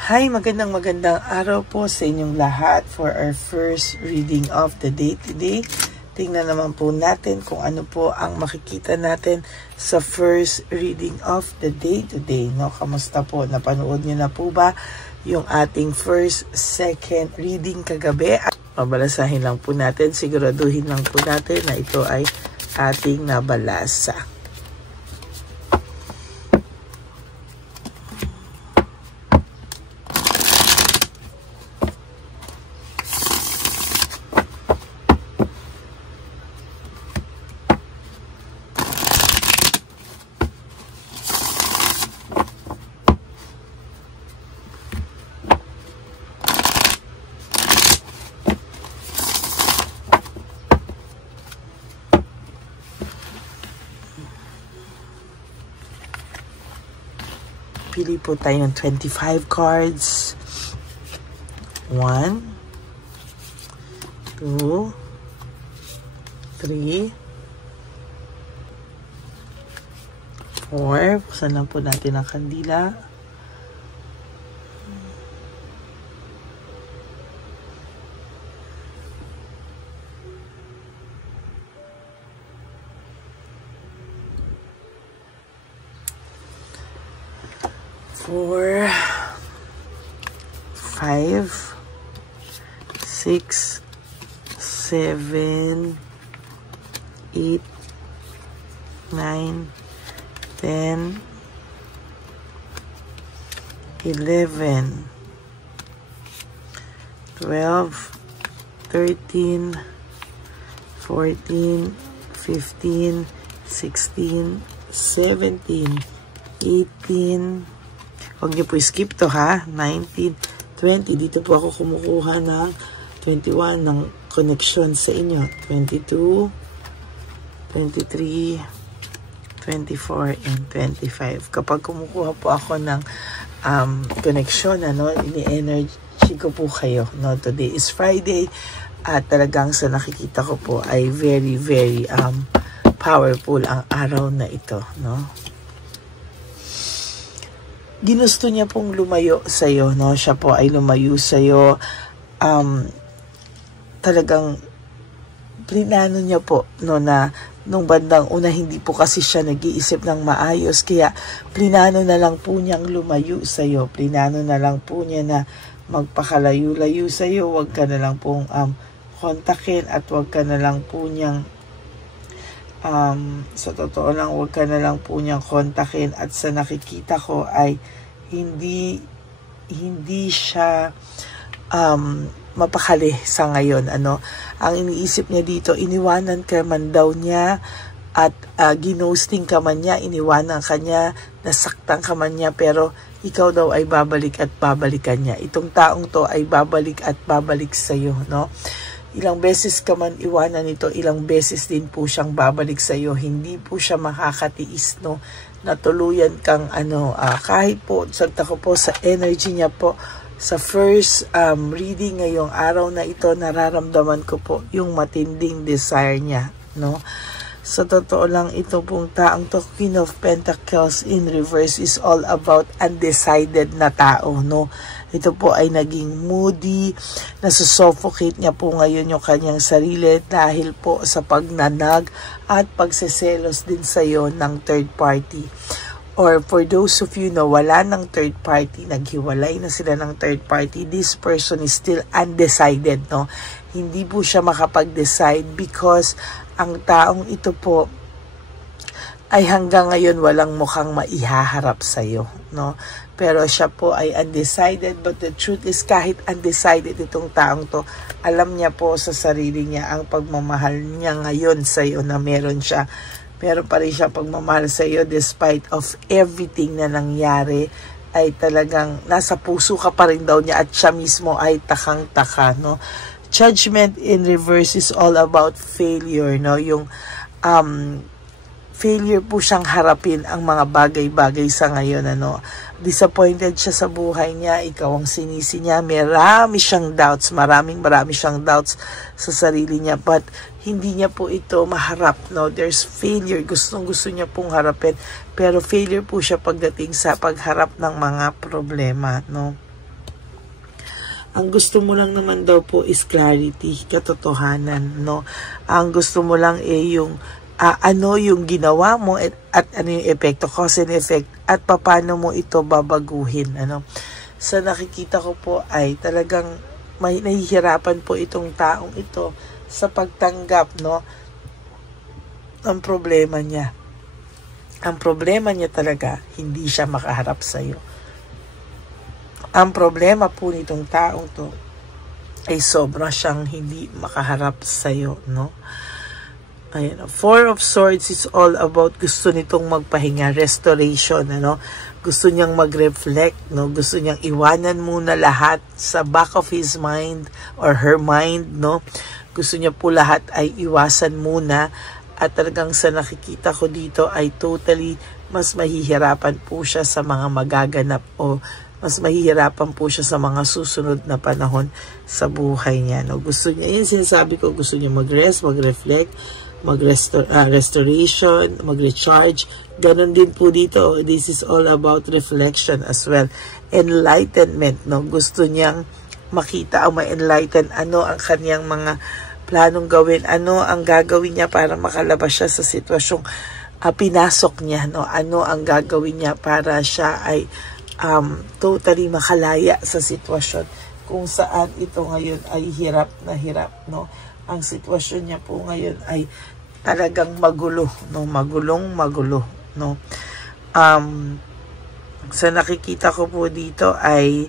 Hi, magandang araw po sa inyong lahat for our first reading of the day today. Tingnan naman po natin kung ano po ang makikita natin sa first reading of the day today. No? Kamusta po? Napanood niyo na po ba yung ating first, second reading kagabi? Mabalasahin lang po natin, siguraduhin lang po natin na ito ay ating nabalasa. Pili po tayo ng 25 cards. 1, 2, 3, 4. Buksan lang po natin ang kandila. 4, 5, 6, 7, 8, 9, 10, 11, 12, 13, 14, 15, 16, 17, 18, huwag niyo po skip to ha, 19, 20, dito po ako kumukuha ng 21 ng connection sa inyo, 22, 23, 24, and 25. Kapag kumukuha po ako ng connection, ini-energy ko po kayo. No? Today is Friday at talagang sa nakikita ko po ay very, very powerful ang araw na ito. No? Ginusto niya pong lumayo sa'yo, no? Siya po ay lumayo sa'yo. Talagang plinano niya po, no, na nung bandang una hindi po kasi siya nag-iisip ng maayos. Kaya plinano na lang po niyang lumayo sa'yo. Plinano na lang po niya na magpakalayo-layo sa'yo. Huwag ka na lang pong kontakin at huwag ka na lang po niyang sa totoo lang, huwag ka na lang po niyang kontakin at sa nakikita ko ay hindi siya mapakali sa ngayon. Ang iniisip niya dito, iniwanan ka man daw niya at ginosting ka man niya, iniwanan ka niya, nasaktan ka man niya, pero ikaw daw ay babalik at babalikan niya. Itong taong to ay babalik at babalik sa iyo, no? Ilang beses ka man iwanan nito, ilang beses din po siyang babalik sa iyo. Hindi po siya makakatiis, no? Natuluyan kang kahit po, sagta ko po sa energy niya po, sa first reading ngayong araw na ito, nararamdaman ko po yung matinding desire niya, no? Sa totoo lang, ito pong taong to, Queen of Pentacles in reverse, is all about undecided na tao, no? Ito po ay naging moody, nasusuffocate niya po ngayon yung kanyang sarili dahil po sa pagnanag at pagseselos din sa iyo ng third party. Or for those of you na wala ng third party, naghiwalay na sila ng third party, this person is still undecided, no? Hindi po siya makapag-decide because ang taong ito po ay hanggang ngayon walang mukhang maihaharap sa iyo, no? Pero siya po ay undecided, but the truth is kahit undecided itong taong to, alam niya po sa sarili niya ang pagmamahal niya ngayon sa iyo na meron siya. Meron pa rin siya pagmamahal sa iyo despite of everything na nangyari, ay talagang nasa puso ka pa rin daw niya at siya mismo ay takang-taka, no? Judgment in reverse is all about failure, no? Yung failure po siyang harapin ang mga bagay-bagay sa ngayon, disappointed siya sa buhay niya, ikaw ang sinisi niya, marami siyang doubts sa sarili niya, but hindi niya po ito maharap, no? There's failure, gustong-gusto niya pong harapin, pero failure po siya pagdating sa pagharap ng mga problema, no? Ang gusto mo lang naman daw po is clarity, katotohanan, no? Ang gusto mo lang yung ano yung ginawa mo at ano yung epekto, cause and effect, at paano mo ito babaguhin, ano? Sa nakikita ko po ay talagang nahihirapan po itong taong ito sa pagtanggap, no? Ang problema niya. Ang problema niya talaga, hindi siya makaharap sa iyo. Ang problema po nitong taong to ay sobra siyang hindi makaharap sa iyo, no? Ayan, Four of Swords is all about gusto nitong magpahinga, restoration, ano? Gusto niyang mag-reflect, no? Gusto niyang iwanan muna lahat sa back of his mind or her mind, no? Gusto niya po lahat ay iwasan muna. At talagang sa nakikita ko dito ay totally mas mahihirapan po siya sa mga magaganap o mas mahihirapan po siya sa mga susunod na panahon sa buhay niya. No? Gusto niya, yun sinasabi ko, gusto niya mag-rest, mag-reflect, restoration, mag-recharge. Ganon din po dito. This is all about reflection as well. Enlightenment. No? Gusto niyang makita o ma-enlighten ano ang kanyang mga planong gawin, ano ang gagawin niya para makalabas siya sa sitwasyong pinasok niya, no? Ano ang gagawin niya para siya ay totally makalaya sa sitwasyon kung saan ito ngayon ay hirap na hirap, no? Ang sitwasyon niya po ngayon ay talagang magulo, no? Magulo, no? Sa nakikita ko po dito ay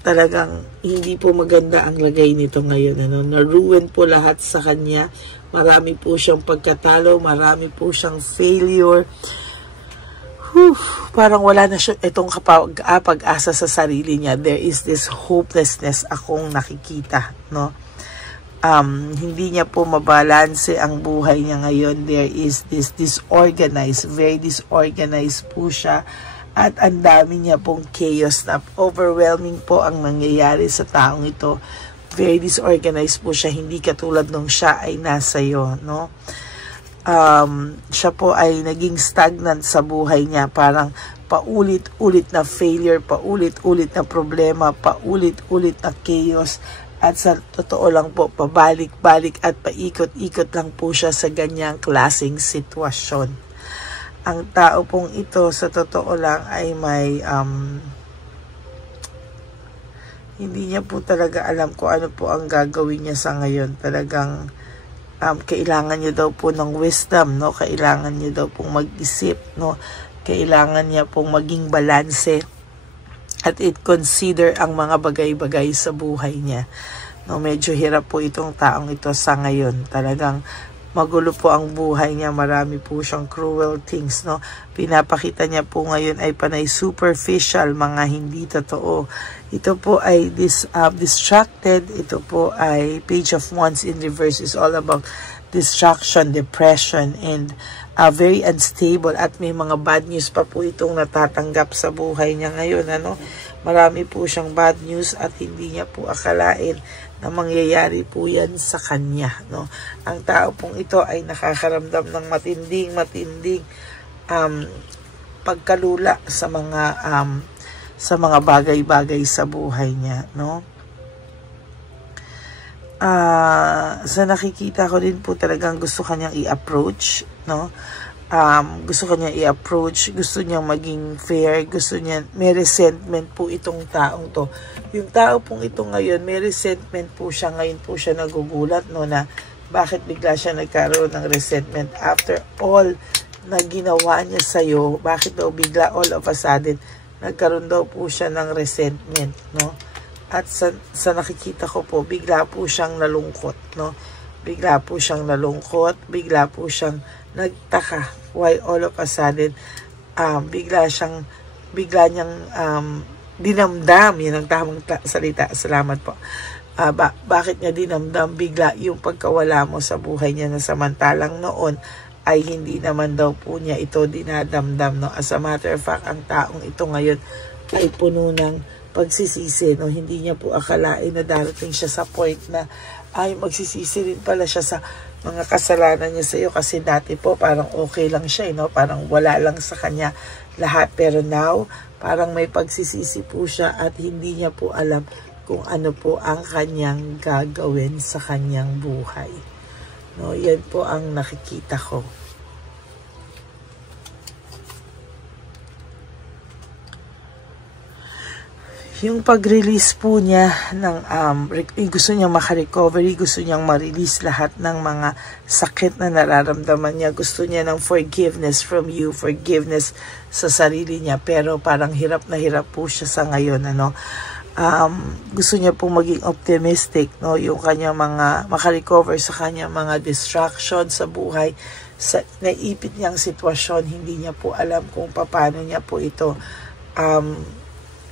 talagang hindi po maganda ang lagay nito ngayon. Ano? Na-ruin po lahat sa kanya. Marami po siyang pagkatalo. Marami po siyang failure. Parang wala na siya itong pag-asa sa sarili niya. There is this hopelessness akong nakikita. No? Hindi niya po mabalanse ang buhay niya ngayon. There is this disorganized, very disorganized po siya. At ang dami niya pong chaos na overwhelming po ang nangyayari sa taong ito. Very disorganized po siya. Hindi katulad nung siya ay nasa iyo, no? Siya po ay naging stagnant sa buhay niya. Parang paulit-ulit na failure, paulit-ulit na problema, paulit-ulit na chaos. At sa totoo lang po, pabalik-balik at paikot-ikot lang po siya sa ganyang klaseng sitwasyon. Ang tao pong ito, sa totoo lang, ay may, hindi niya po talaga alam kung ano po ang gagawin niya sa ngayon. Talagang, kailangan niya daw po ng wisdom, no? Kailangan niya daw pong mag-isip, no? Kailangan niya pong maging balanse at consider ang mga bagay-bagay sa buhay niya. No? Medyo hirap po itong taong ito sa ngayon. Talagang, magulo po ang buhay niya, marami po siyang cruel things, no? Pinapakita niya po ngayon ay panay superficial, mga hindi totoo. Ito po ay distracted, ito po ay Page of Wands in reverse is all about distraction, depression, and very unstable, at may mga bad news pa po itong natatanggap sa buhay niya ngayon, ano? Marami po siyang bad news at hindi niya po akalain na mangyayari po yan sa kanya, no? Ang tao pong ito ay nakakaramdam ng matinding pagkalula sa mga bagay-bagay sa buhay niya, no? Sa nakikita ko din po talagang gusto kanyang i-approach, no? Gusto kanya i-approach, gusto niyang maging fair, gusto niya, may resentment po itong taong to. Yung tao pong ito ngayon, may resentment po siya, ngayon po siya nagugulat, no, na bakit bigla siya nagkaroon ng resentment after all na ginawa niya sa'yo, bakit daw bigla all of a sudden nagkaroon daw po siya ng resentment, no? At sa nakikita ko po, bigla po siyang nalungkot, no? Bigla po siyang nalungkot, bigla po siyang nagtaka why all of a sudden bigla niyang dinamdam, yun ang tamang salita, salamat po. Bakit niya dinamdam bigla yung pagkawala mo sa buhay niya, na samantalang noon ay hindi naman daw po niya ito dinadamdam, no? As a matter of fact, ang taong ito ngayon ay puno ng pagsisisi, no? Hindi niya po akalain na darating siya sa point na ay magsisisi rin pala siya sa mga kasalanan niya sa iyo, kasi dati po parang okay lang siya, no? Parang wala lang sa kanya lahat, pero now parang may pagsisisi po siya at hindi niya po alam kung ano po ang kanyang gagawin sa kanyang buhay. No, yan po ang nakikita ko. Yung pag-release po niya ng gusto niyang maka-recovery, gusto niyang ma-release lahat ng mga sakit na nararamdaman niya. Gusto niya ng forgiveness from you, forgiveness sa sarili niya. Pero parang hirap na hirap po siya sa ngayon, ano. Gusto niya po maging optimistic, no, yung kanyang mga maka-recover sa kanyang mga distraction sa buhay, sa naipit niyang sitwasyon. Hindi niya po alam kung paano niya po ito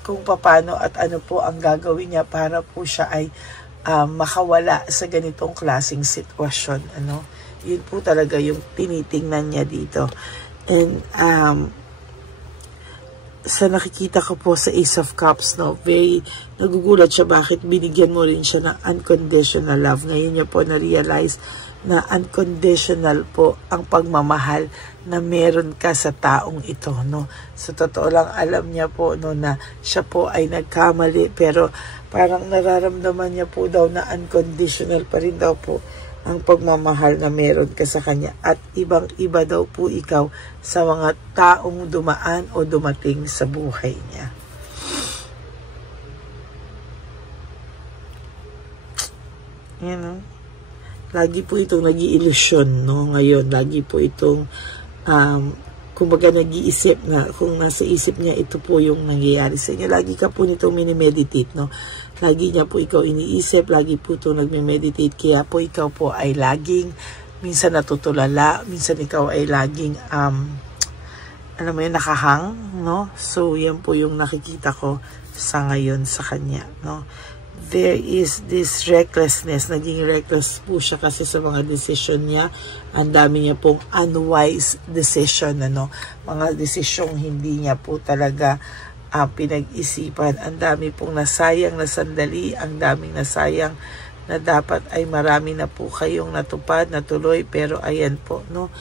kung paano at ano po ang gagawin niya para po siya ay makawala sa ganitong klaseng sitwasyon, ano. Yun po talaga yung tinitingnan niya dito. And sa nakikita ko po sa Ace of Cups, no, very nagugulat siya bakit binigyan mo rin siya ng unconditional love. Ngayon niya po na-realize na unconditional po ang pagmamahal na meron ka sa taong ito, no. Sa totoo lang, alam niya po, no, na siya po ay nagkamali, pero parang nararamdaman niya po daw na unconditional pa rin daw po ang pagmamahal na meron ka sa kanya, at ibang-iba daw po ikaw sa mga taong dumaan o dumating sa buhay niya. Yan, no? Lagi po itong nag-iilusyon, no, ngayon. Lagi po itong, kumbaga nag-iisip na, kung nasa isip niya, ito po yung nangyayari sa inyo. Lagi ka po nitong minimeditate, no. Lagi niya po ikaw iniisip, lagi po itong nagme-meditate, kaya po ikaw po ay laging, minsan natutulala, minsan ikaw ay laging, alam mo yun, nakahang, no. So, yan po yung nakikita ko sa ngayon sa kanya, no. There is this recklessness. Naging reckless po siya kasi sa mga decision niya. Ang dami niya pong unwise decision, ano. Mga decisyong hindi niya po talaga pinag-isipan. Ang dami pong nasayang na sandali. Ang daming nasayang na dapat ay marami na po kayong natupad, natuloy. Pero ayan po, no.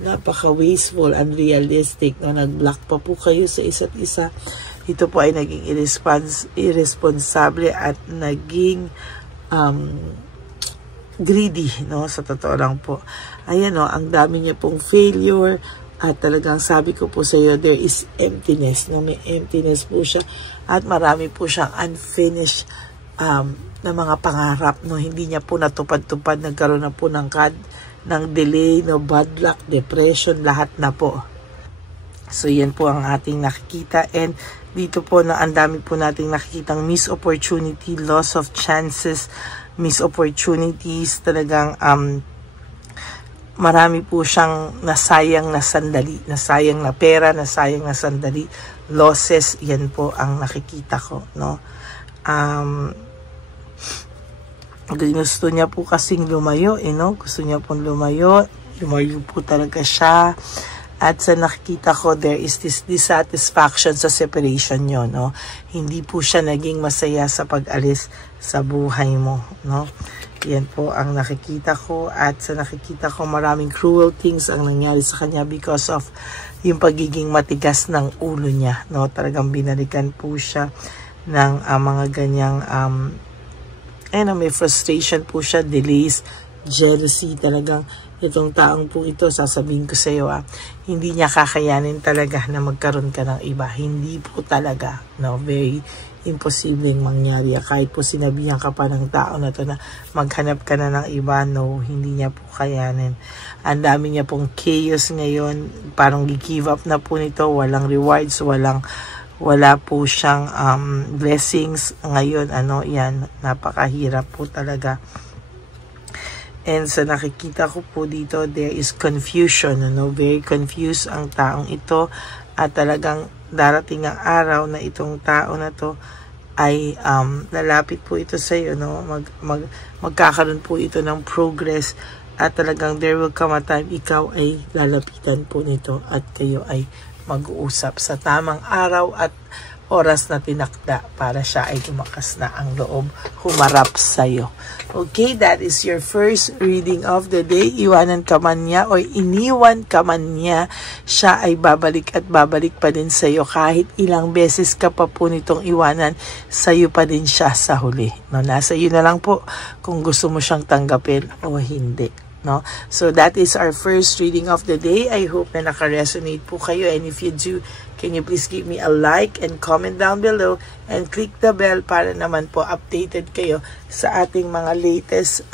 Napaka-wasteful, unrealistic, no. Nag-block pa po kayo sa isa't isa. Ito po ay naging irresponsible at naging greedy, no, sa totoo lang po. Ayan, no, ang dami niya pong failure, at talagang sabi ko po sa iyo, there is emptiness, no, may emptiness po siya, at marami po siyang unfinished na mga pangarap, no, hindi niya po natupad-tupad, nagkaroon na po ng delay, no, bad luck, depression, lahat na po. So, yan po ang ating nakikita. And dito po, na ang dami po nating nakikitang missed opportunity, loss of chances, missed opportunities. Talagang marami po siyang nasayang na sandali, nasayang na pera, nasayang na sandali, losses. Yan po ang nakikita ko, no. Gusto niya po kasing lumayo, no. Gusto niya pong lumayo po talaga siya. At sa nakikita ko, there is this dissatisfaction sa separation nyo, no? Hindi po siya naging masaya sa pag-alis sa buhay mo, no? Yan po ang nakikita ko. At sa nakikita ko, maraming cruel things ang nangyari sa kanya because of yung pagiging matigas ng ulo niya, no? Talagang binalikan po siya ng mga ganyang, may frustration po siya, delays, jealousy. Talagang itong taong po ito, sasabihin ko sa iyo, hindi niya kakayanin talaga na magkaroon ka ng iba. Hindi po talaga, no, very imposibleng mangyari. Kahit po sinabihan ka pa ng tao na to na maghanap ka na ng iba, no, hindi niya po kayanin. Ang dami niya pong chaos ngayon, parang give up na po nito, walang rewards, wala po siyang blessings ngayon, ano, yan, napakahirap po talaga. And sa nakikita ko po dito, there is confusion, ano, very confused ang taong ito, at talagang darating ang araw na itong tao na to ay lalapit po ito sa iyo, no, magkakaroon po ito ng progress, at talagang there will come a time ikaw ay lalapitan po nito at kayo ay mag-uusap sa tamang araw at oras na tinakda para siya ay tumakas na ang loob, humarap sa'yo. Okay, that is your first reading of the day. Iwanan ka man niya o iniwan ka man niya, siya ay babalik at babalik pa din sa'yo. Kahit ilang beses ka pa po nitong iwanan, sa'yo pa din siya sa huli. No, nasa iyo na lang po kung gusto mo siyang tanggapin o hindi. No? So that is our first reading of the day. I hope na naka-resonate po kayo, and if you do, can you please give me a like and comment down below and click the bell para naman po updated kayo sa ating mga latest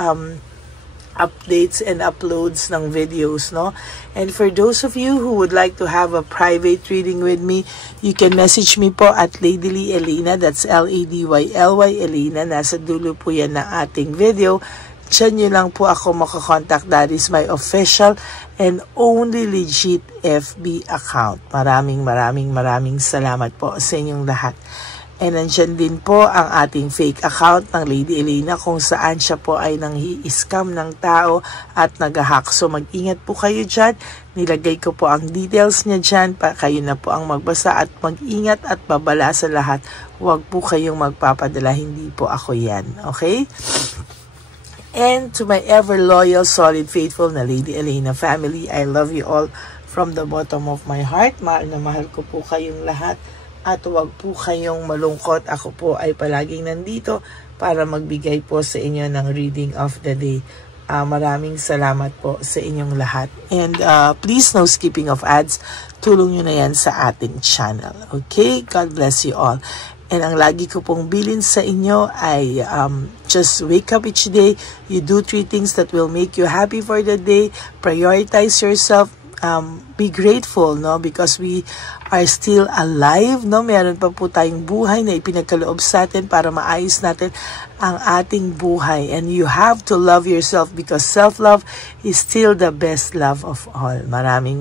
updates and uploads ng videos, no? And for those of you who would like to have a private reading with me, you can message me po at Ladyly Elena, that's Ladyly Elena, nasa dulo po yan na ating video. Diyan nyo lang po ako makakontakt. That is my official and only legit FB account. Maraming salamat po sa inyong lahat. And nandyan din po ang ating fake account ng Lady Elena kung saan siya po ay nanghi-scam ng tao at nag-hack. So mag-ingat po kayo dyan. Nilagay ko po ang details niya dyan. Kayo na po ang magbasa at mag-ingat at babala sa lahat. Huwag po kayong magpapadala. Hindi po ako yan. Okay? And to my ever loyal, solid, faithful na Lady Elena family, I love you all from the bottom of my heart. Mahal na mahal ko po kayong lahat at huwag po kayong malungkot. Ako po ay palaging nandito para magbigay po sa inyo ng reading of the day. Maraming salamat po sa inyong lahat. And please no skipping of ads. Tulong nyo na yan sa ating channel. Okay? God bless you all. And ang lagi ko pong bilin sa inyo ay just wake up each day. You do 3 things that will make you happy for the day. Prioritize yourself. Be grateful, no? Because we are still alive, no? Meron pa po tayong buhay na ipinagkaloob sa atin para maayos natin ang ating buhay. And you have to love yourself because self-love is still the best love of all. Maraming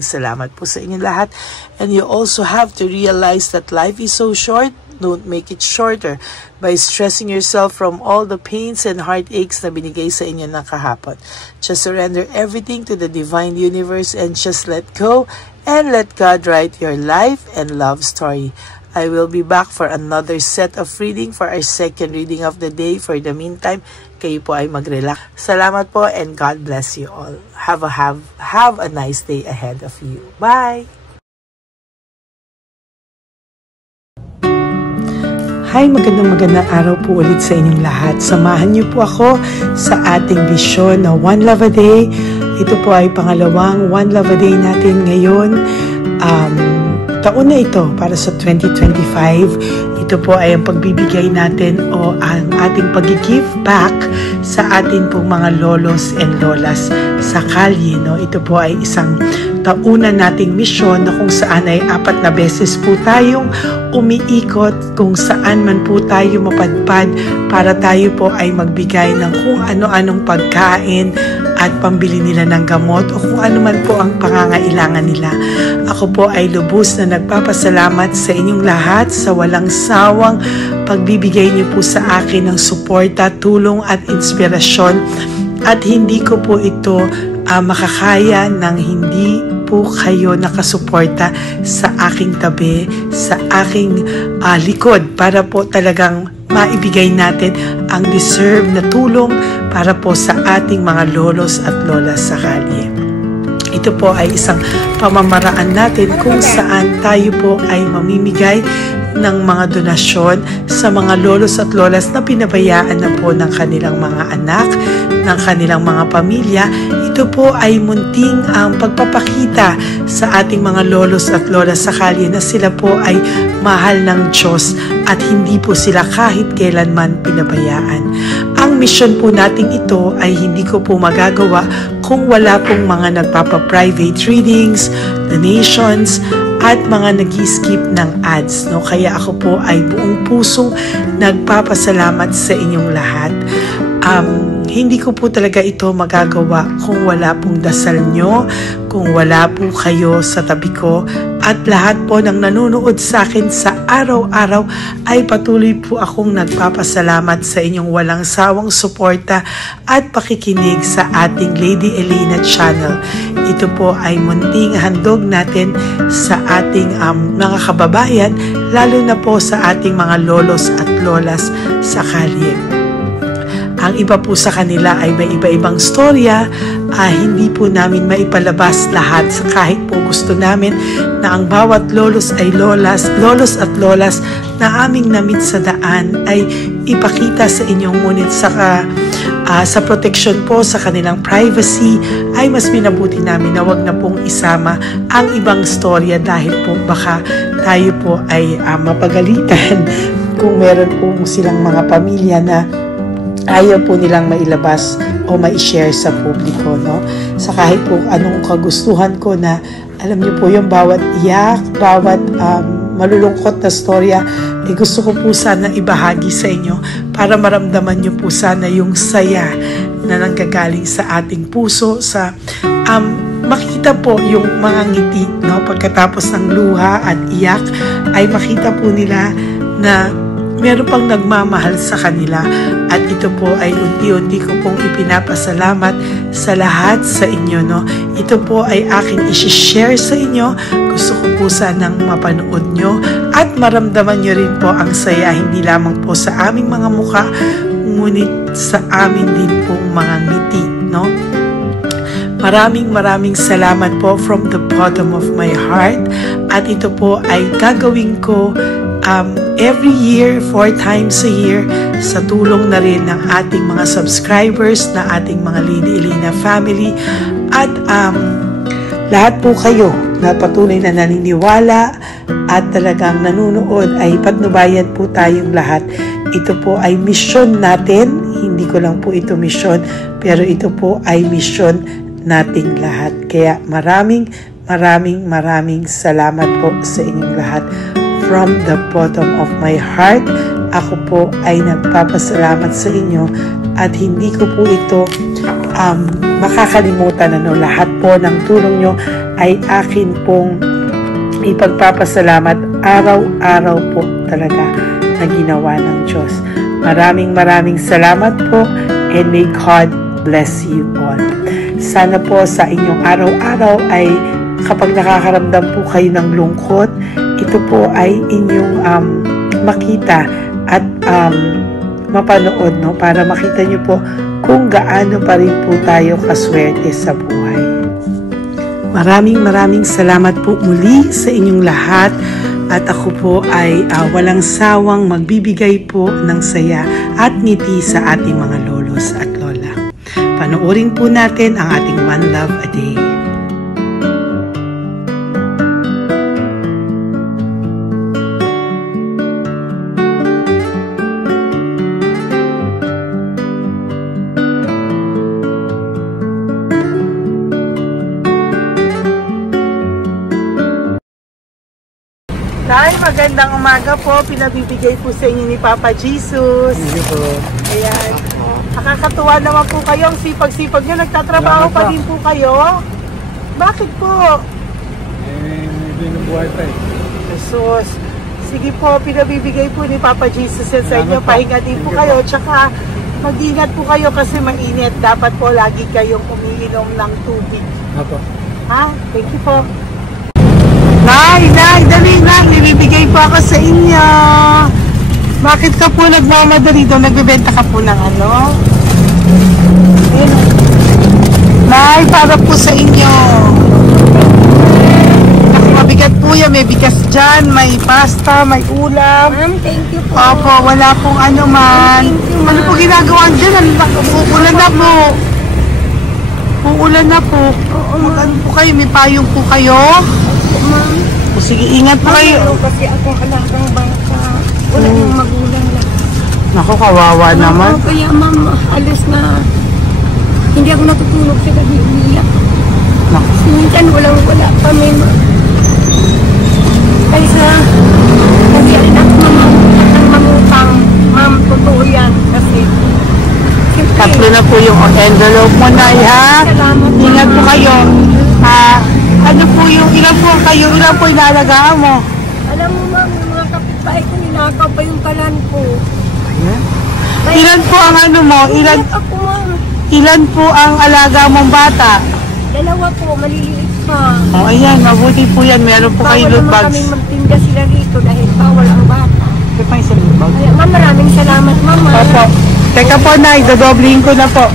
salamat po sa inyo lahat. And you also have to realize that life is so short. Don't make it shorter by stressing yourself from all the pains and heartaches na binigay sa inyo ng kahapon. Just surrender everything to the divine universe and just let go and let God write your life and love story. I will be back for another set of reading for our second reading of the day. For the meantime, kayo po ay mag-relax. Salamat po and God bless you all. Have a nice day ahead of you. Bye! Hi, magandang araw po ulit sa inyong lahat. Samahan niyo po ako sa ating vision na One Love a Day. Ito po ay pangalawang One Love a Day natin ngayon. Taon na ito para sa 2025. Ito po ay ang pagbibigay natin o ang ating pag-give back sa atin pong mga lolos and lolas sa kalye. No? Ito po ay isang taunan nating misyon na kung saan ay 4 na beses po tayong umiikot kung saan man po tayo mapadpad para tayo po ay magbigay ng kung ano-anong pagkain at pambili nila ng gamot o kung ano man po ang pangangailangan nila. Ako po ay lubos na nagpapasalamat sa inyong lahat sa walang sawang pagbibigay niyo po sa akin ng suporta, tulong at inspirasyon, at hindi ko po ito makakaya ng hindi po kayo nakasuporta sa aking tabi, sa aking likod para po talagang maibigay natin ang deserve na tulong para po sa ating mga lolos at lolas sa kalye. Ito po ay isang pamamaraan natin kung saan tayo po ay mamimigay ng mga donasyon sa mga lolos at lolas na pinabayaan na po ng kanilang mga anak, ng kanilang mga pamilya. Ito po ay munting ang pagpapakita sa ating mga lolos at lolas sa kalye na sila po ay mahal ng Diyos at hindi po sila kahit kailanman pinabayaan. Ang mission po nating ito ay hindi ko po magagawa kung wala pong mga nagpapa-private readings, donations, at mga nag-skip ng ads. No? Kaya ako po ay buong pusong nagpapasalamat sa inyong lahat. Hindi ko po talaga ito magagawa kung wala pong dasal nyo, kung wala po kayo sa tabi ko, at lahat po ng nanonood sa akin sa araw-araw ay patuloy po akong nagpapasalamat sa inyong walang sawang suporta at pakikinig sa ating Lady Elena channel. ito po ay munting handog natin sa ating mga kababayan, lalo na po sa ating mga lolos at lolas sa kalye. Ang iba po sa kanila ay may iba-ibang storya, hindi po namin maipalabas lahat kahit po gusto namin na ang bawat lolos at lolas na aming namit sa daan ay ipakita sa inyong, ngunit sa protection po sa kanilang privacy ay mas minabuti namin na wag na pong isama ang ibang storya dahil po baka tayo po ay mapagalitan kung meron po silang mga pamilya na ayaw po nilang mailabas o ma-share sa publiko, no? Sa kahit po anong kagustuhan ko na, alam niyo po yung bawat iyak, bawat malulungkot na storya, gusto ko po sana ibahagi sa inyo para maramdaman niyo po sana yung saya na nanggagaling sa ating puso, sa makita po yung mga ngiti, no? Pagkatapos ng luha at iyak ay makita po nila na meron pang nagmamahal sa kanila, at ito po ay unti-unti ko pong ipinapasalamat sa lahat sa inyo, no? Ito po ay aking isi-share sa inyo. Gusto ko po sanang mapanood nyo at maramdaman nyo rin po ang saya, hindi lamang po sa aming mga muka, ngunit sa amin din pong mga ngiti, no? Maraming salamat po from the bottom of my heart, at ito po ay gagawin ko every year, 4 times a year, sa tulong na rin ng ating mga subscribers, na ating mga Lady Elena family, at lahat po kayo na patuloy na naniniwala at talagang nanunood, ay patnubayan po tayong lahat. Ito po ay mission natin, hindi ko lang po ito mission, pero ito po ay mission nating lahat. Kaya maraming salamat po sa inyong lahat. From the bottom of my heart, ako po ay nagpapasalamat sa inyo, at hindi ko po ito makakalimutan. Lahat po ng tulong nyo ay akin pong ipagpapasalamat araw-araw po talaga na ginawa ng Diyos. Maraming salamat po, and may God bless you all. Sana po sa inyong araw-araw ay kapag nakakaramdam po kayo ng lungkot, ito po ay inyong makita at mapanood, no? Para makita nyo po kung gaano pa rin po tayo kaswerte sa buhay. Maraming salamat po muli sa inyong lahat, at ako po ay walang sawang magbibigay po ng saya at ngiti sa ating mga lolos at lola. Panoorin po natin ang ating One Love a Day. Nay, magandang umaga po. Pinabibigay po sa inyo ni Papa Jesus. Hindi po. Ayan. Nakakatuwa naman po kayo. Ang sipag-sipag nyo. Nagtatrabaho pa din po kayo. Bakit po? Hindi na buhay pa eh. Jesus. Sige po, pinabibigay po ni Papa Jesus yan sa inyo. Pahinga din po kayo. Tsaka mag-ingat po kayo kasi mainit. Dapat po lagi kayong umiinom ng tubig. Apo. Ha? Thank you po. Nay, dali na. Nibibigay po ako sa inyo. Bakit ka po nagmamadali doon? Nagbebenta ka po ng ano? Ayun. Nay, para po sa inyo. Mabigat po yan. May bigas dyan, may pasta, may ulam. Ma'am, thank you po. Opo, wala pong ano man. Thank you, Ano po ginagawa dyan? Uulan na po. Uulan na po. Mag-ano po kayo? May payong po kayo? Ma'am, O sige, ingat po kayo. kasi akong alagang bangka. Wala nang magulang lang. Naku, kawawa naman. Kaya ma'am, alis na. Hindi ako natutulog sa gabi. Umiyak. Naku. Minsan wala kami. Kaysa, kasi alin ako mamutang. Ma'am, totoo yan. Kasi, Tatlo na po yung envelope mo, Nay, ha? Salamat. Ingat po kayo. Ano po yung, ilan po yung inalagaan mo? alam mo ma'am, yung mga kapitbahay ko, ninakaw pa yung kalan ko. Ilan po ang ano mo? Umiyak ako ma'am. Ilan po ang alaga mong bata? Dalawa po, maliliit pa. O, ayan, mabuti po yan. Meron po kayo loot Bawal naman bags. kaming magtinda sila rito dahil bawal ang bata. Ito pa yung sa loot bag. Kaya, ma'am, maraming salamat, mama. Opo. Teka po, Nay, dodoblihin ko na po.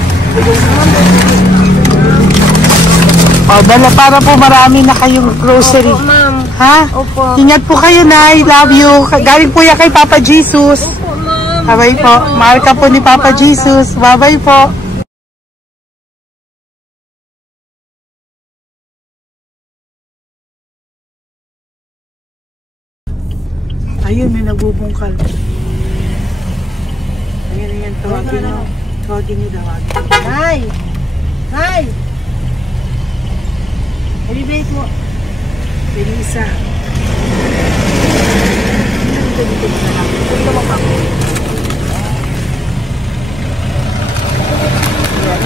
O, dala para po marami na kayong grocery. Opo, ma'am. Ha? Opo. Ingat po kayo, Nay. Love you. Galing po yan kay Papa Jesus. Opo, ma'am. Bye-bye po. Mahal ka po ni Papa Jesus. Bye-bye po. Ayun, may nagbubungkal. Ayan, tawagin nyo. Tawagin nyo, tawagin. Hi! Hi! Halibay po. Belisa.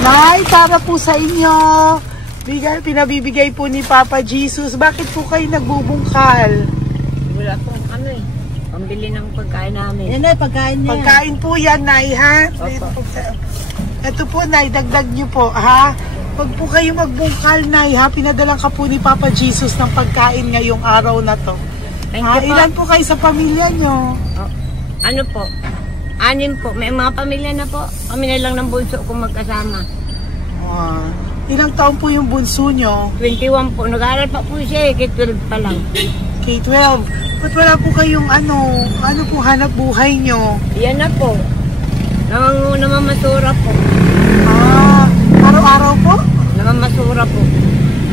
Nay, para po sa inyo. Pinabibigay po ni Papa Jesus. Bakit po kayo nagbubungkal? Wala po, pambili ng pagkain namin. Yan na, pagkain niya. Pagkain po yan, Nay, ha? Ito po, Nay, dagdag nyo po, ha? Pag po kayo magbungkal, Nay, ha? Pinadalang ka po ni Papa Jesus ng pagkain ngayong araw na to. Thank Ha? you po. Ilan po kayo sa pamilya nyo? Ano po? 6 po. May mga pamilya na po. Kami na lang ng bunso kung magkasama. Ilang taon po yung bunso nyo? 21 po. Nag-aaral pa po siya eh. K-12 pa lang. K-12. Ba't wala po kayong ano po hanap buhay nyo? Yan na po. Namamasura po. Araw-araw po? Namamasura po.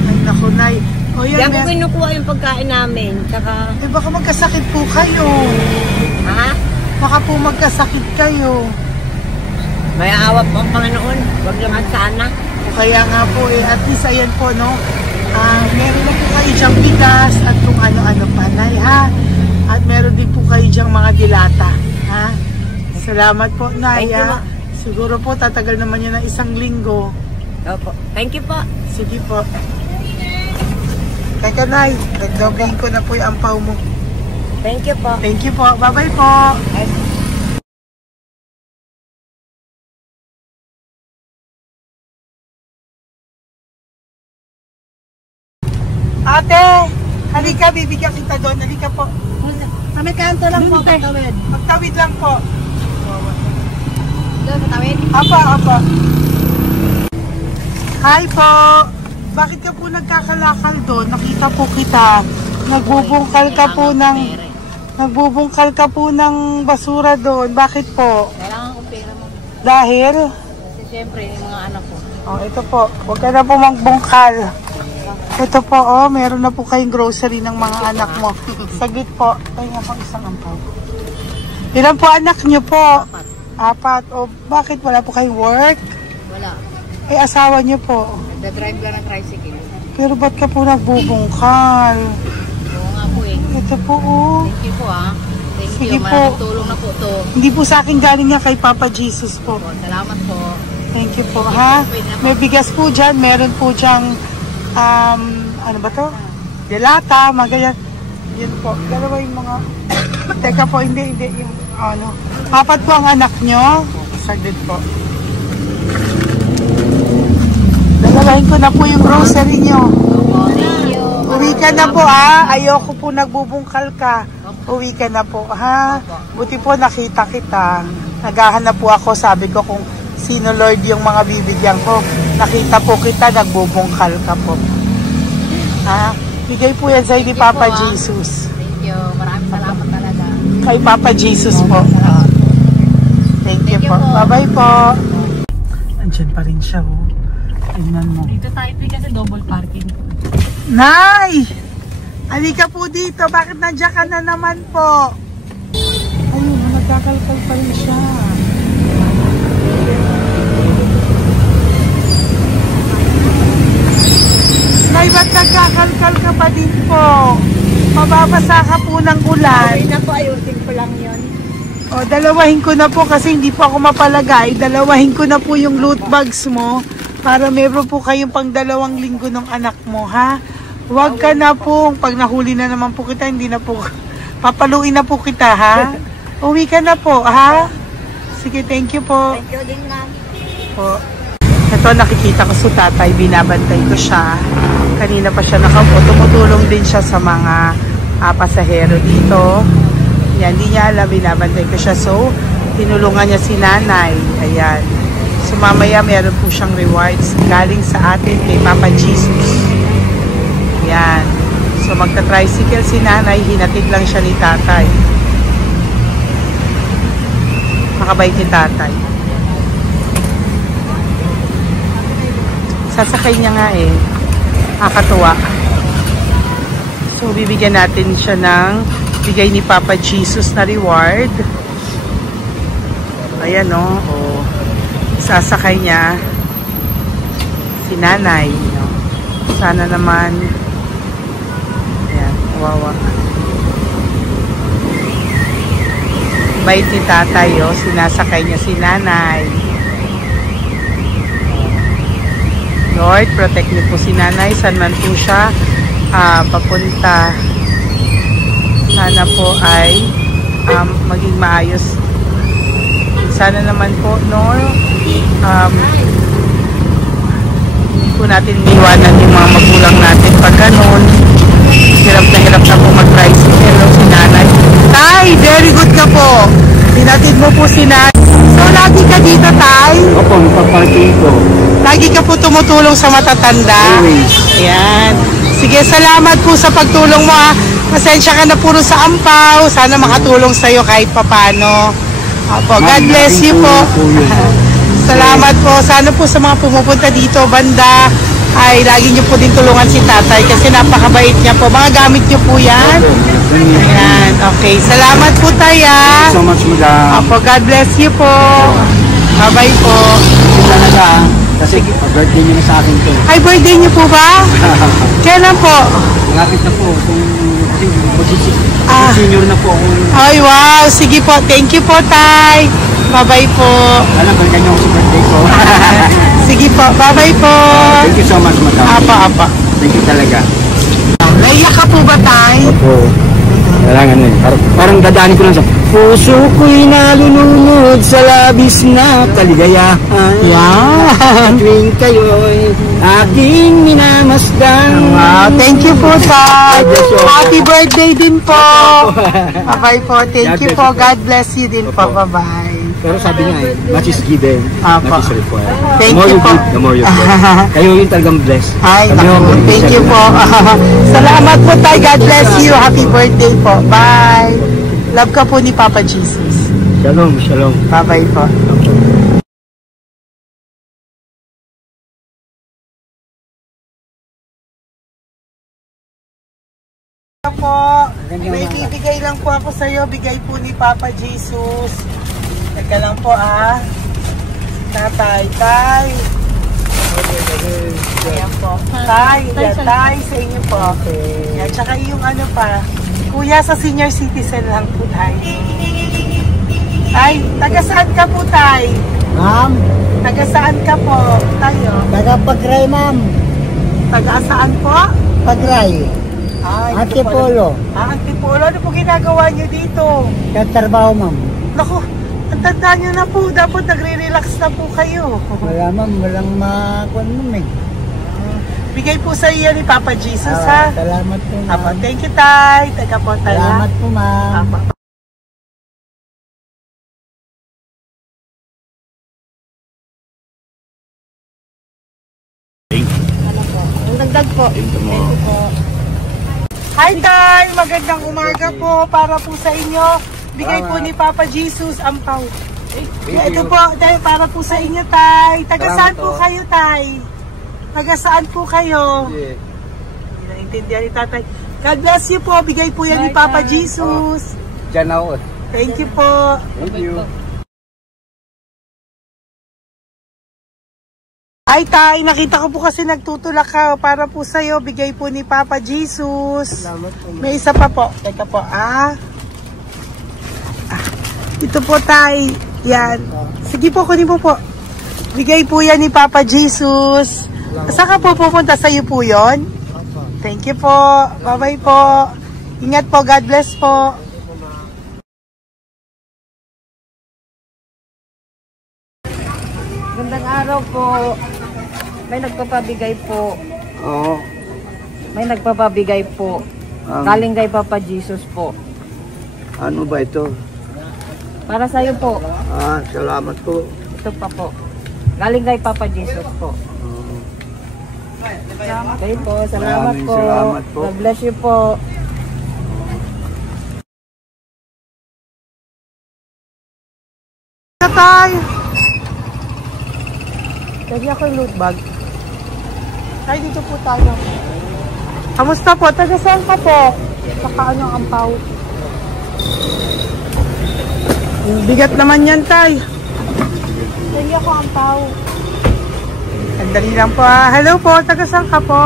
Ay, naku, Nay. O yan, Yan po kinukuha yung pagkain namin. Tsaka, baka magkasakit po kayo. ha? Baka po magkasakit kayo. May awa po ang Panginoon. Huwag naman sana. O kaya nga po at least ayan po, no? Meron na po kayo dyang bigas at kung ano-ano pa, Nay, ha? At meron din po kayo dyang mga dilata, ha? Salamat po, Nay, Thank you, ha? Siguro po tatagal naman yun ng 1 linggo. Opo. Thank you po. Sige po. Teka, Nay, nagdobling ko na po yung ampaw mo. Thank you po. Thank you po. Bye-bye po. Ate, halika, bibigyan kita doon. Halika po. Sa may kanto lang po, patawid. Magtawid lang po. Doon, patawid. Apa. Hi po. Bakit ka po nagkakalakal doon? Nakita po kita. Nagbubungkal ka po ng basura doon. Bakit po? Kailangan ko pera mo. Dahil? Kasi siyempre, yung mga anak ko. Oh, ito po. Huwag ka na po magbungkal. Ito po, oh, meron na po kayong grocery ng mga anak mo. Saglit po. Ay, nga po, isang ampaw. Ilan po anak nyo po? 4. O, bakit wala po kayong work? Wala. Eh, asawa nyo po. Nagda-drive ka ng tricycle. Pero ba't ka po nagbubungkal? Oo nga po eh. Ito po, oh. Thank you po ah. Thank Sige you. po. Maraming tulong na po to. Hindi po sa akin galing nga kay Papa Jesus po. Salamat po. Thank you po, ha? May bigas po dyan. Meron po dyang, ano ba to? Delata, magayan. Yun po. Dalawa yung mga... Teka po, hindi. Yung, ano. 4 po ang anak nyo. Saglit po. Dalawahin ko na po yung grocery nyo. Thank you. Uwi ka na po, ha? Ayoko po nagbubungkal ka. Uwi ka na po, ha? Buti po nakita kita. Naghahanap po ako, sabi ko kung sino Lord yung mga bibigyan ko. Nakita po kita, nagbubungkal ka po. Ha? Bigay po yan sa ni Papa Jesus. Thank you. Maraming salamat talaga. Kay Papa Jesus po. Thank you po. Bye-bye po. Andyan pa rin siya, oh. Tingnan mo. Dito tayo kasi double parking. Nay! Halika po dito. Bakit nandiyan ka na naman po? Ayun, nagkakalkal pa rin siya. Nay, ba't nagkakalkal ka pa din po? Mababasa ka po ng ulan. Okay na po, ayusin ko lang yun. O, dalawahin ko na po kasi hindi po ako mapalagay. Dalawahin ko na po yung loot bags mo para meron po kayong pang 2 linggo ng anak mo, ha? Huwag ka na po. Pag nahuli na naman po kita, hindi na po. Papaluin na po kita, ha? Uwi ka na po, ha? Sige, thank you po. Thank you din, ma'am. Po. Ito, nakikita ko si tatay, binabantay ko siya. Kanina pa siya nakaupo. Tumutulong din siya sa mga pasahero dito. Yan, hindi niya alam, binabantay ko siya. So, tinulungan niya si nanay. Ayan. So, mamaya meron po siyang rewards galing sa atin kay Papa Jesus. Yan. So, magta-tricycle si nanay. Hinatid lang siya ni tatay. Makabait ni tatay. Sasakay niya nga eh. Nakakatuwa. So, bibigyan natin siya ng bigay ni Papa Jesus na reward. Ayan o. Oh. Sasakay niya si nanay. No? Sana naman. Ayan. Kawawa. Bait ni tatay o. Oh. Sinasakay niya si nanay. Lord, protect niyo po si nanay. Saan man po siya papunta. Sana po ay maging maayos. Sana naman po, no, hindi po natin iwanan yung mga magulang natin pag ganun. Hirap na po mag-tricycle si nanay. Tay, very good ka po. Pinatid mo po si nanay. So, lagi ka dito, tay? Opo, paparking ko. Lagi ka po tumutulong sa matatanda? Always. Ayan. Sige, salamat po sa pagtulong mo ha. Pasensya ka na puro sa ampaw. Sana makatulong sa'yo kahit papano. Opo, God bless you po. Salamat po. Sana po sa mga pumupunta dito, banda, ay lagi niyo po din tulungan si tatay kasi napakabait niya po. Mga gamit niyo po yan. Ayan, okay. Salamat po tayo. Thank you so much, madam. Opo, God bless you po. Bye-bye po. Talaga, kasi birthday niyo na sa akin to. Ay, birthday niyo po ba? Kailan po? Malapit na po. Senior na po ako. Ay, wow. Sige po. Thank you po, tay. Bye-bye po. Alam, balikan niyo ako sa birthday ko. Sige po. Bye-bye po. Thank you so much, madam. Apa. Thank you talaga. Naiyak ka po ba, tay? Opo. Kailangan eh. Parang dadaanin ko lang sa puso ko'y nalulunod sa labis na kaligayahan. Yan. Tuwing kayo'y aking minamasdan. Wow, thank you po, tay. Happy birthday din po. Bye-bye po. Thank you po. God bless you din po. Bye-bye. Pero sabi nga eh, much is given, Apo. much is required. Thank The more you you po. give, the more you get. Kayo yung talagang blessed. Ay, Kami naku. yung Thank you po. Salamat po, tay. God bless you. Happy birthday po. Bye. Love ka po ni Papa Jesus. Shalom, shalom. Bye-bye po. Po, may bibigay lang po ako sa iyo, bigay po ni Papa Jesus. Teka lang po Tatay, tay. Ayan po. Tay, sa inyo po. Yan, tsaka yung ano pa. Kuya, sa senior citizen lang po tayo. Tay, taga saan ka po, tay? Ma'am, Taga saan ka po, tayo? taga-Pagray, ma'am. Taga saan po? Pagray. Antipolo. Antipolo, ano po ginagawa nyo dito? Katrabaho, ma'am. Naku, ang tanda nyo na po. Dapat nagre-relax na po kayo. Wala, ma'am. Walang makuan, ma'am eh. Bigay po sa iyo ni Papa Jesus, ha? Salamat po, ma'am. Apo, thank you, tay. Teka po, tay. Salamat po, ma'am. Apo. Ang dagdag po. Thank you po. Hi, tay. Magandang umaga po para po sa inyo. Bigay po ni Papa Jesus ang pau. Ito po, tay, para po sa inyo, tay. Taga saan po kayo, tay? Taga saan po kayo? Hindi naintindihan ni tatay. God bless you po. Bigay po yan ni Papa Jesus. Diyan ako. Thank you po. Thank you. Ay, tay, nakita ko po kasi nagtutulak ka para po sa'yo. Bigay po ni Papa Jesus. Salamat po, ma'am. May isa pa po. Teka po, Ito po, tay. Yan. Sige po, kunin po po. Bigay po yan ni Papa Jesus. Saan ka po pupunta? Sa'yo po yun? Thank you po. Bye-bye po. Ingat po. God bless po. Magandang araw po. May nagpapabigay po. Oo. May nagpapabigay po. Galing kay Papa Jesus po. Ano ba ito? Para sa'yo po. Salamat po. Ito pa po. Galing kay Papa Jesus po. Okay po. Salamat Maraming po. salamat po. God bless you po. Tay! Lagi ako yung loot bag. Tay, dito po tayo. Kamusta po? Taga saan ka po? Saka ano ang ampaw? Bigat naman yan, Tay. Lagi ako ang ampaw. Sandali lang po. Hello po, taga saan ka po?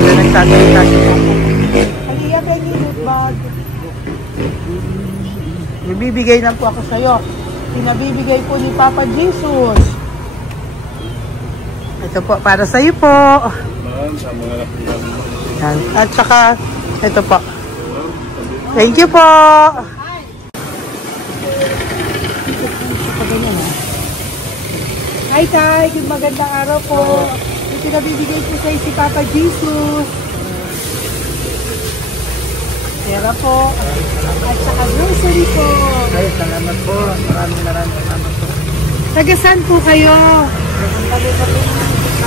Nagsasalita siya. Halika, Peggy, loot bag. Ibibigay lang po ako sa'yo. Pinabibigay po ni Papa Jesus. Ito po, para sa'yo po. Yan. At saka, ito po. Thank you po. Hi, Tay. Good magandang araw po. Pinabibigay po sa'yo si Papa Jesus. Pera po. At saka grocery po. Ay, salamat po. Maraming salamat po. Taga saan po kayo?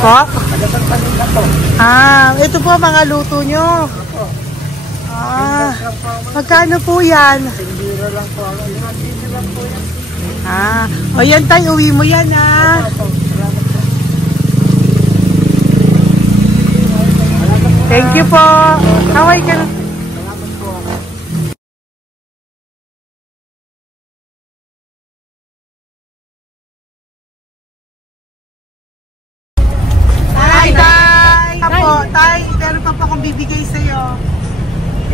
Po? Ito po mga luto nyo. Magkano po yan? Biro lang po. O yan tayo, uwi mo yan Thank you po. Kaway ka na. Tay, meron pa akong bibigay sa'yo.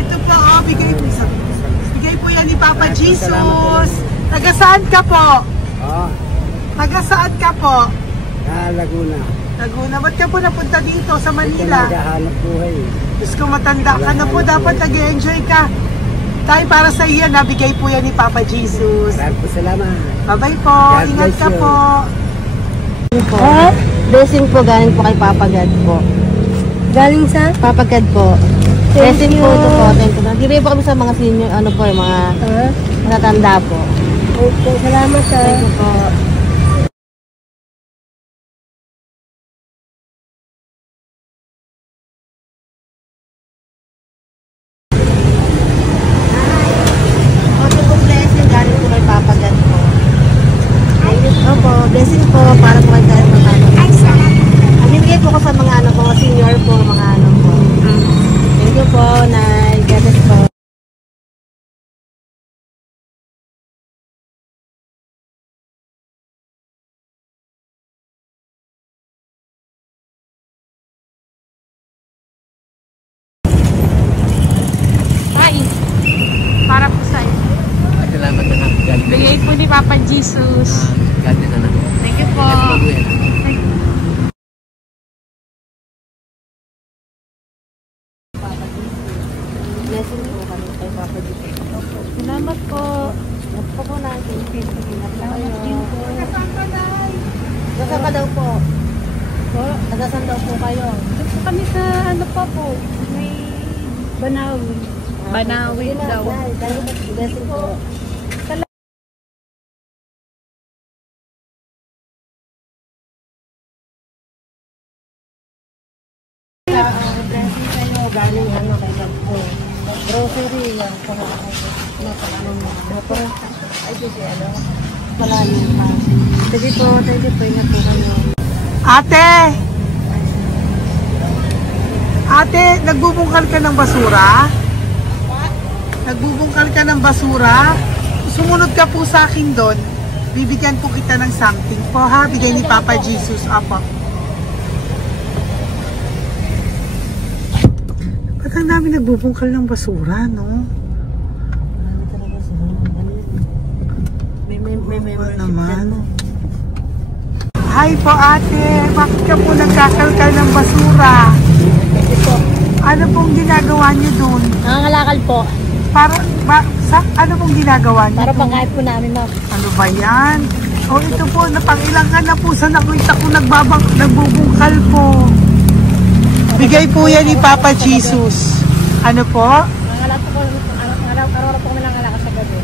Ito po, bigay po yan ni Papa Jesus. Taga saan ka po? Taga saan ka po? Laguna. Laguna. Ba't ka po napunta dito sa Manila? Naghahanap buhay. Diyos ko, matanda ka na po. Dapat nag-enjoy ka. Tay, para sa iyo, nabigay po yan ni Papa Jesus. Maraming po salamat. Bye-bye po. Ingat ka po. Blessing po galing po kay Papa God po. Galing sa? Papa God po. Blessing po ito po. Thank you. Nagibigay po kami sa mga senior, ano po, yung mga matatanda po. Okay, salamat sir. Thank you po. Okay po, blessing galing po kay Papa God po. Thank you po. Blessing po para po kay God po. Bibigay po ko sa mga ano po, senior po, mga ano po. Thank you po, Nay. God bless po. Hi. Para po sa'yo. Salamat na. Bigay po ni Papa Jesus. God bless na. Thank you po. Blessing po kami kay Papa Jesus. Salamat po. Ito po natin. Salamat din po. Nasaan ka daw po? Nasaan daw po kayo? Gusto kami sa ano pa po. May Banawi. Banawi daw. Blessing po. Blessing kayo. Galing ano kay God po. Grocery yan. Motor. Ay, kasi ano. Malalim pa. Sige po. Thank you po. Ingat po kayo. Ate, nagbubungkal ka ng basura? Nagbubungkal ka ng basura? Sumunod ka po sa akin doon. Bibigyan po kita ng something po ha. Bigay ni Papa Jesus. Apo. Ba't ang dami nagbubungkal ng basura, no? Marami talaga sila. May membership naman. dyan mo. Hi po ate, bakit ka po nagkakalkal ng basura? Ano pong ginagawa niyo doon? Nangangalakal po. Ano pong ginagawa niyo Para doon? pangkain po namin, ma'am. Ano ba yan? Oh, ito po, napangilang ka na po sa nakita ko nagbubungkal po. Bigay po yan ni Papa Jesus. Ano po? Nangalak po araw-araw po kami nangalak sa gabi.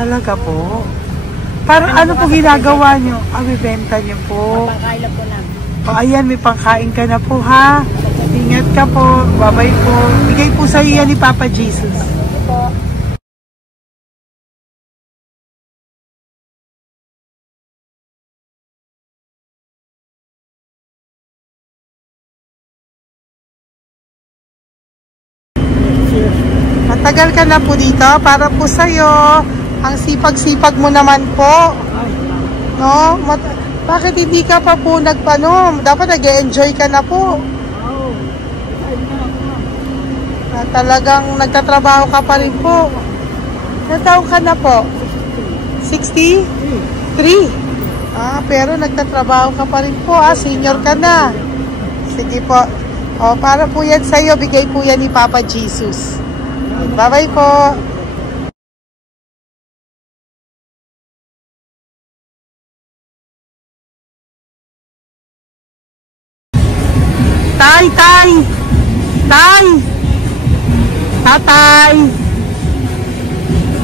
Talaga po? Parang ano po ginagawa nyo? Bibenta nyo po. Pangkain lang po namin. O ayan, may pangkain ka na po ha. Ingat ka po. Bye-bye po. Bigay po sa iyo yan ni Papa Jesus. Ito po. Matagal ka na po dito. Para po sa'yo. Ang sipag-sipag mo naman po. No? Bakit hindi ka pa po nagpanom? Dapat nag-enjoy ka na po. Talagang nagtatrabaho ka pa rin po. Ilang taon ka na po? 63? Pero nagtatrabaho ka pa rin po. Senior ka na. Sige po. Para po yan sa'yo. Bigay po yan ni Papa Jesus. Bye-bye po.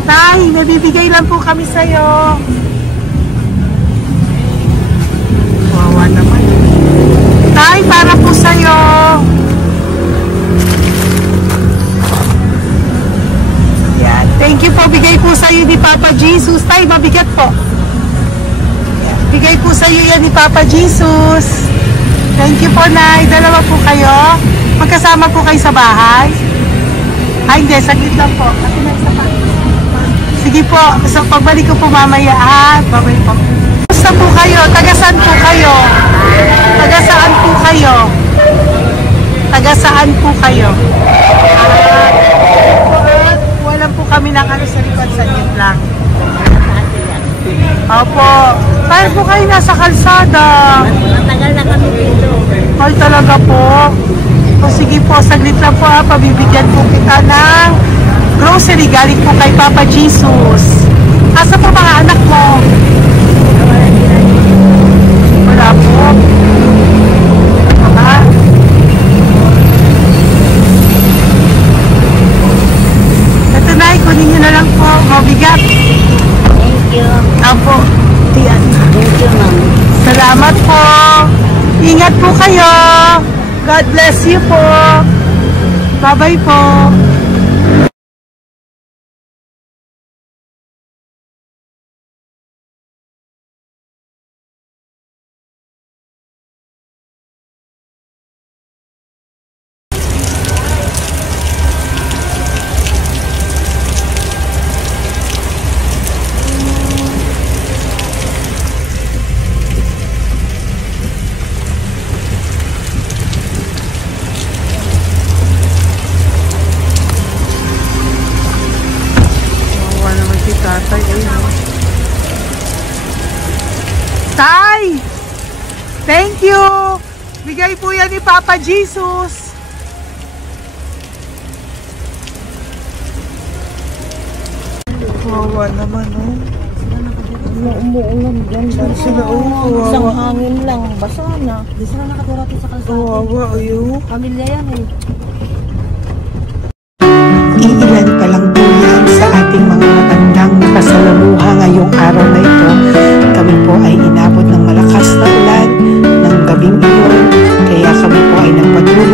Tay, may bibigay lang po kami sa'yo. Wawa naman. Tay, para po sa'yo. Yan. Thank you po. Bigay po sa'yo ni Papa Jesus. Tay, mabigat po. Yan. Bigay po sa'yo yan ni Papa Jesus. Thank you po, Nay. Dalawa po kayo. Magkasama po kayo sa bahay. Hindi. Saglit lang po. Kasi sige po. So, pagbalik ko po mamaya. Babay po. Basta po kayo? Taga-saan po kayo? Taga-saan po kayo? Taga-saan po kayo? Walang po kami ng sa likod. Saglit lang. Opo. Paano po kayo nasa kalsada? Matagal na kami dito. Ay, talaga po. O sige po, saglit lang po pabibigyan po kita ng grocery galing po kay Papa Jesus. Asa po mga anak mo? Wala po. Ito na, kunin nyo na lang po. Mabigat. Thank you. Apo. Tiyan. Thank you, ma'am. Salamat po. Ingat po kayo. God bless you po. Bye-bye po. Tay! Thank you! Bigay po yan ni Papa Jesus. Wawa naman, oh. Umuulan dyan. Sila, oh. Isang hangin lang. Basa na. Di sila nakatira sa kalsada. Wawa, ayo. Pamilya yan eh. Iilan pa lang po yan sa ating mga matandang nakasalamuha ngayong araw na ito. Kami po ay inabot ng malakas na ulan ng gabing iyon. Kaya kami po ay nagpatuloy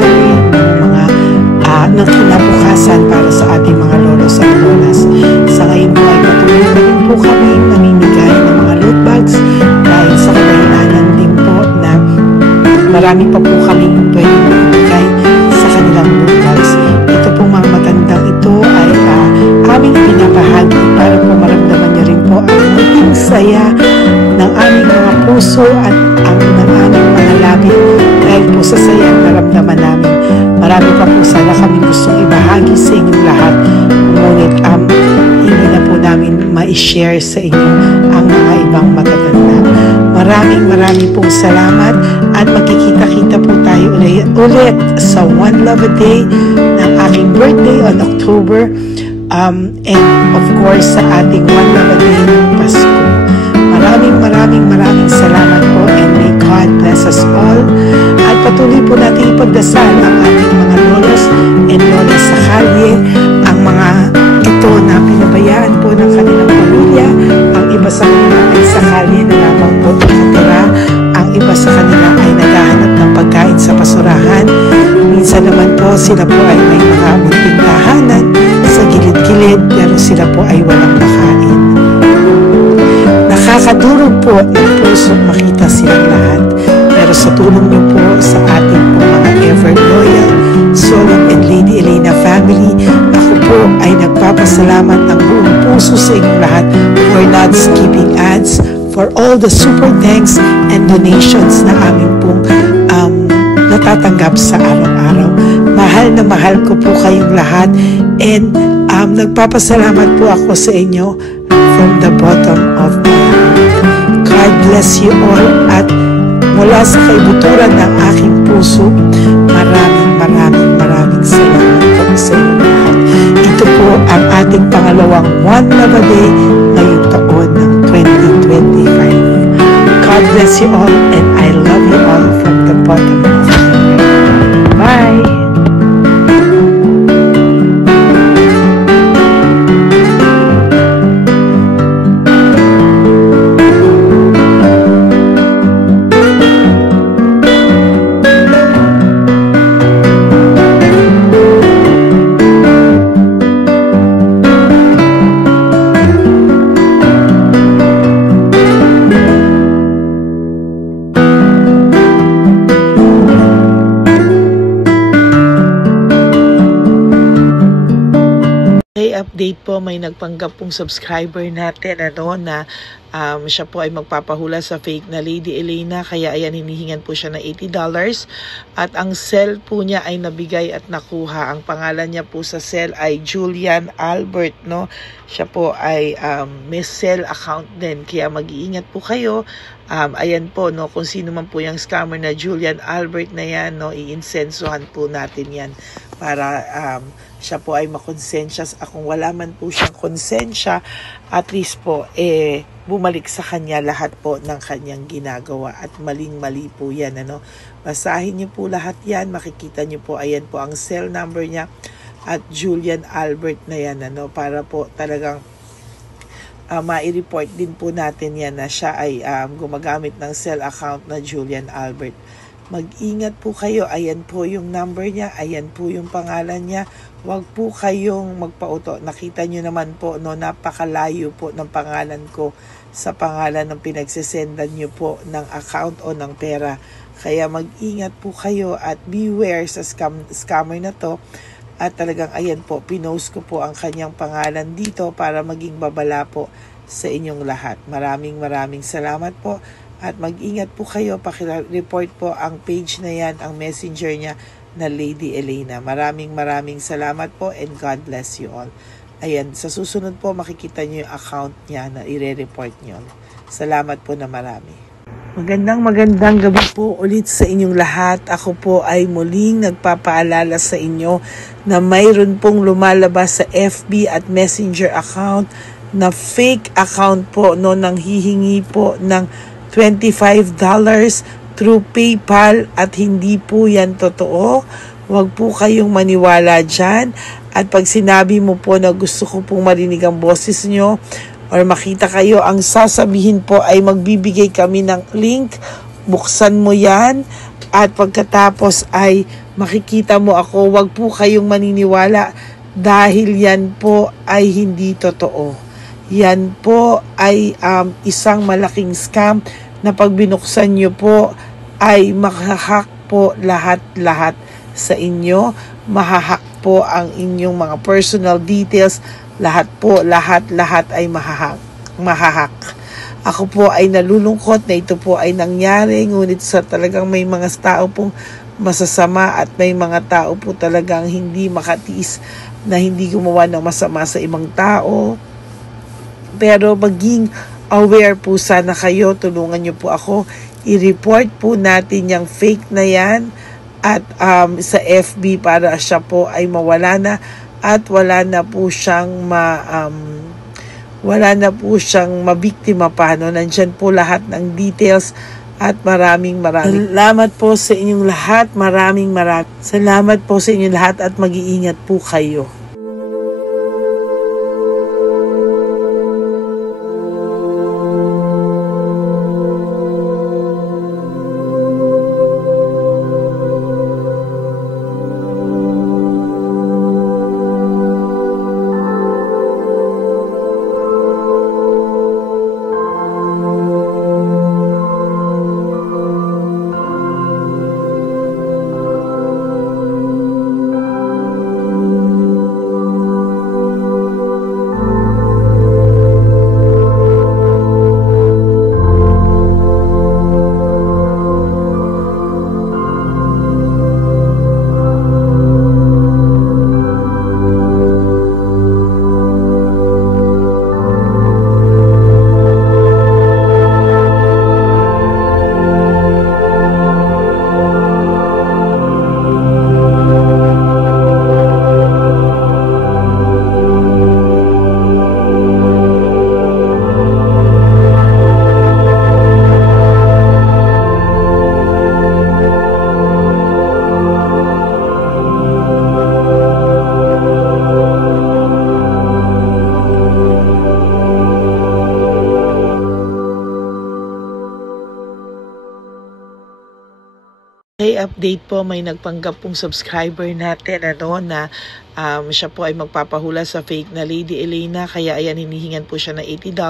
ng kinabukasan para sa ating mga lolos at lolas. Sa ngayon po ay patuloy na rin po kami namimigay ng mga loot bags dahil sa kadahilanan din po na marami pa po kami pwede mamimigay sa kanilang loot bags. Ito pong mga matandang ito ay aming pinapahagi para po maramdaman niyo rin po ang maging saya ng aming mga puso at ang ng aming mga labi dahil po sa saya ang naramdaman namin. Marami pa po sana kami gustong ibahagi sa inyong lahat, ngunit hindi na po namin ma-share sa inyo ang mga ibang matatanda. Maraming pong salamat at magkikita-kita po tayo ulit sa One Love a Day ng aking birthday on October and of course sa ating One Love a Day ng Pasko. Maraming maraming salamat po, and may God bless us all. At patuloy po natin ipagdasal ang ating mga lolos and lolas sa kalye, ang mga ito na pinabayaan po ng kanilang pamilya. Ang iba sa kanila ay sa kalye na lamang po nakatira. Ang iba sa kanila ay naghahanap ng pagkain sa basurahan. Minsan naman po sila po ay may mga munting tahanan sa gilid-gilid, pero sila po ay walang makain. Nakakadurog po ang puso makita silang lahat. Pero sa tulong niyo po sa ating po mga ever loyal Solon and Lady Elena family, ako po ay nagpapasalamat ng buong puso sa inyong lahat for not skipping ads, for all the super thanks and donations na aming pong natatanggap sa araw-araw. Mahal na mahal ko po kayong lahat, and nagpapasalamat po ako sa inyo from the bottom of my heart. God bless you all, at mula sa kaibuturan ng aking puso, maraming salamat po sa inyo lahat. Ito po ang ating pangalawang One Love a Day ngayong taon ng 2025. God bless you all, and I love you all from the bottom of my heart. Bye! Update po, may nagpanggap pong subscriber natin na siya po ay magpapahula sa fake na Lady Elena, kaya ayan, hinihingan po siya na $80, at ang cell po niya ay nabigay at nakuha. Ang pangalan niya po sa cell ay Julian Albert, no? Siya po ay may cell account din, kaya mag-iingat po kayo. Ayan po, no, kung sino man po yung scammer na Julian Albert na yan, no, iinsensuhan po natin yan para siya po ay makonsensya. Kung wala man po siyang konsensya, at least po bumalik sa kanya lahat po ng kanyang ginagawa, at maling-mali po yan, ano. Basahin niyo po lahat yan, makikita niyo po, ayan po ang cell number niya at Julian Albert na yan, ano, para po talagang ma-report din po natin yan na siya ay gumagamit ng cell account na Julian Albert. Mag-ingat po kayo, ayan po yung number niya, ayan po yung pangalan niya. Huwag po kayong magpauto. Nakita nyo naman po, no, napakalayo po ng pangalan ko sa pangalan ng pinagsesendan nyo po ng account o ng pera. Kaya mag-ingat po kayo at beware sa scammer na to. At talagang ayan po, pinost ko po ang kanyang pangalan dito para maging babala po sa inyong lahat. Maraming salamat po. At mag-ingat po kayo, pakireport po ang page na yan, ang messenger niya na Lady Elena. Maraming salamat po, and God bless you all. Ayan, sa susunod po makikita niyo yung account niya na ire-report niyo. Salamat po na marami. Magandang gabi po ulit sa inyong lahat. Ako po ay muling nagpapaalala sa inyo na mayroon pong lumalabas sa FB at Messenger account na fake account po, no, nang hihingi po ng $25 through PayPal, at hindi po yan totoo. Huwag po kayong maniwala dyan. At pag sinabi mo po na gusto ko pong marinig ang boses nyo or makita kayo, ang sasabihin po ay magbibigay kami ng link, buksan mo yan, at pagkatapos ay makikita mo ako. Huwag po kayong maniniwala dahil yan po ay hindi totoo. Yan po ay isang malaking scam na pag binuksan nyo po ay mahahack po lahat sa inyo. Mahahack po ang inyong mga personal details. Lahat ay mahahack. Ako po ay nalulungkot na ito po ay nangyari, ngunit sa talagang may mga tao pong masasama at may mga tao po talagang hindi makatiis na hindi gumawa ng masama sa ibang tao. Pero maging aware po sana kayo, tulungan nyo po ako, i-report po natin yung fake na yan at sa FB para siya po ay mawala na at wala na po siyang wala na po siyang mabiktima pa. No? Nandyan po lahat ng details at maraming salamat po sa inyong lahat. Maraming salamat po sa inyong lahat at mag-iingat po kayo. Okay, update po, may nagpanggap pong subscriber natin na siya po ay magpapahula sa fake na Lady Elena, kaya ayan, hinihingan po siya ng $80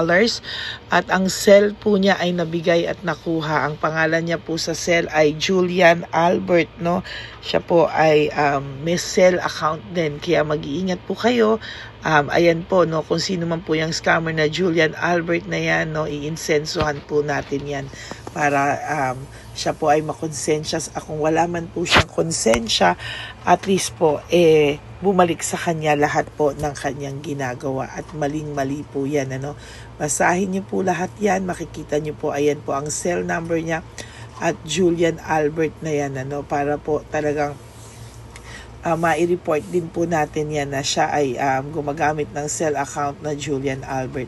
at ang cell po niya ay nabigay at nakuha. Ang pangalan niya po sa cell ay Julian Albert, no? Siya po ay may cell account din, kaya mag-iingat po kayo. Ayan po, no, kung sino man po yung scammer na Julian Albert na yan, no, iinsensuhan po natin yan para siya po ay makonsensya. Kung wala man po siyang konsensya, at least po bumalik sa kanya lahat po ng kanyang ginagawa at maling-mali po yan, ano. Basahin niyo po lahat yan, makikita niyo po, ayan po ang cell number niya at Julian Albert na yan, ano, para po talagang ma-report din po natin yan na siya ay gumagamit ng cell account na Julian Albert.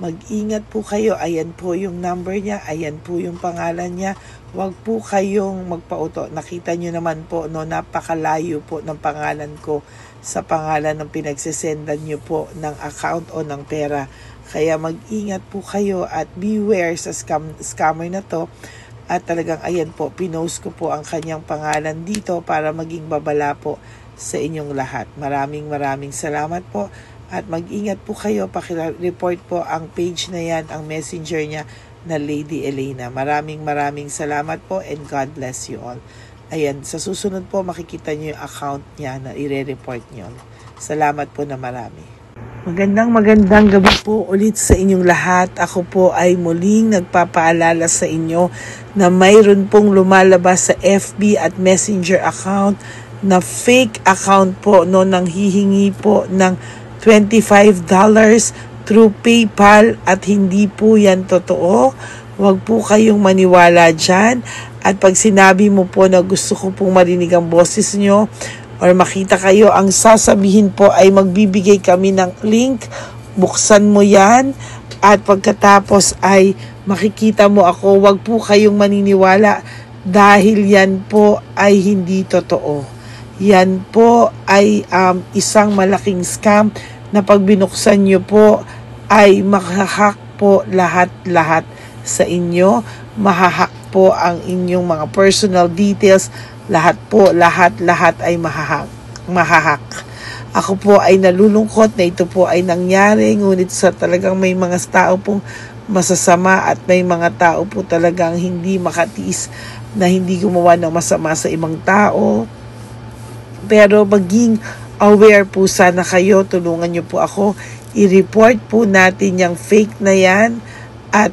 Mag-ingat po kayo, ayan po yung number niya, ayan po yung pangalan niya. Huwag po kayong magpauto. Nakita nyo naman po, no, napakalayo po ng pangalan ko sa pangalan ng pinagsisendan nyo po ng account o ng pera. Kaya mag-ingat po kayo at beware sa scammer na to. At talagang ayan po, pinost ko po ang kanyang pangalan dito para maging babala po sa inyong lahat. Maraming salamat po. At mag-ingat po kayo, pakireport po ang page na yan, ang messenger niya na Lady Elena. Maraming salamat po and God bless you all. Ayan, sa susunod po makikita niyo yung account niya na i-report niyo. Salamat po na marami. Magandang gabi po ulit sa inyong lahat. Ako po ay muling nagpapaalala sa inyo na mayroon pong lumalabas sa FB at Messenger account na fake account po, no, nang hihingi po ng $25 through PayPal at hindi po yan totoo. Huwag po kayong maniwala dyan. At pag sinabi mo po na gusto ko pong marinig ang boses nyo or makita kayo, ang sasabihin po ay magbibigay kami ng link. Buksan mo yan at pagkatapos ay makikita mo ako. Huwag po kayong maniniwala dahil yan po ay hindi totoo. Yan po ay isang malaking scam na pag binuksan nyo po ay mahahack po lahat sa inyo. Mahahack po ang inyong mga personal details. Lahat ay mahahack. Ako po ay nalulungkot na ito po ay nangyari. Ngunit sa talagang may mga tao pong masasama at may mga tao po talagang hindi makatiis na hindi gumawa ng masama sa ibang tao. Pero maging aware po sana kayo, tulungan nyo po ako, i-report po natin yung fake na yan at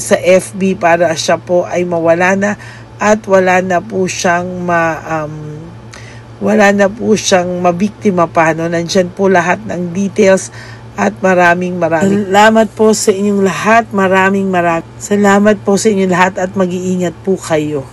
sa FB para siya po ay mawala na at wala na po siyang mabiktima pa, no? Nandyan po lahat ng details at maraming salamat po sa inyong lahat. Maraming salamat po sa inyong lahat at mag-iingat po kayo.